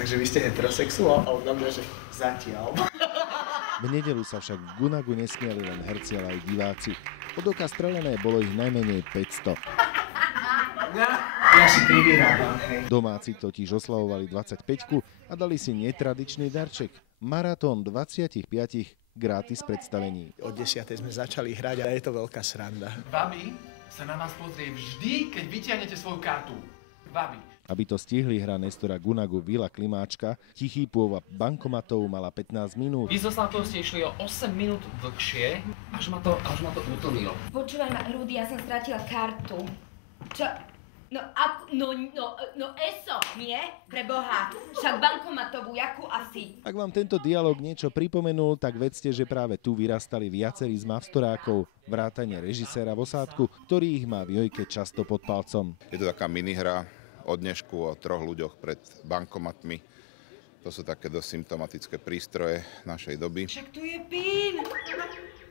Takže vy ste heterosexuál a on na mňa, že zatiaľ. V nedeľu sa však v Gunagu nesmiali len herci, ale aj diváci. Od oka strelené bolo ich najmenej 500. Ja si privyrábam, hej. Domáci totiž oslavovali 25-ku a dali si netradičný darček. Maratón 25 gratis predstavení. Od 10. sme začali hrať a je to veľká sranda. Babi sa na vás pozrie vždy, keď vytiahnete svoju kartu. Babi. Aby to stihli, hra nestora Gunagu Vila Klimáčka, tichý pôvab bankomatov mala 15 minút. Vy so Slavkou ste išli o 8 minút dlhšie, až ma to utlmilo. Počúvaj ma, Rudy, ja som stratila kartu. Čo? No, ESO, nie? Pre Boha. Však bankomatovú, jakú asi? Ak vám tento dialog niečo pripomenul, tak vedzte, že práve tu vyrastali viacerí z mavstorákov, vrátane režiséra Vosátku, ktorý ich má v Jojke často pod palcom. Je to taká minihra o dnešku o 3 ľuďoch pred bankomatmi. To sú také dosť symptomatické prístroje našej doby. Však tu je PIN.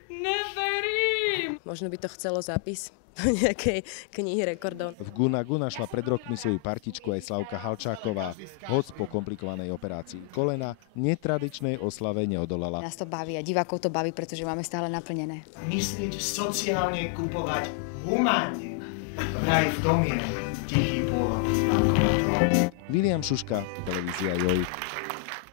Neverím. Možno by to chcelo zápis do nejakej knihy rekordov. V Gunagu našla pred rokmi svoju partičku aj Slavka Halčáková. Hoc po komplikovanej operácii kolena netradičnej oslave neodolala. Nás to baví a divákov to baví, pretože máme stále naplnené. Myslieť sociálne, kupovať humánne. Vraj v tom je tichý pôvab bankomatov. Viliam Šuška, televízia Joj.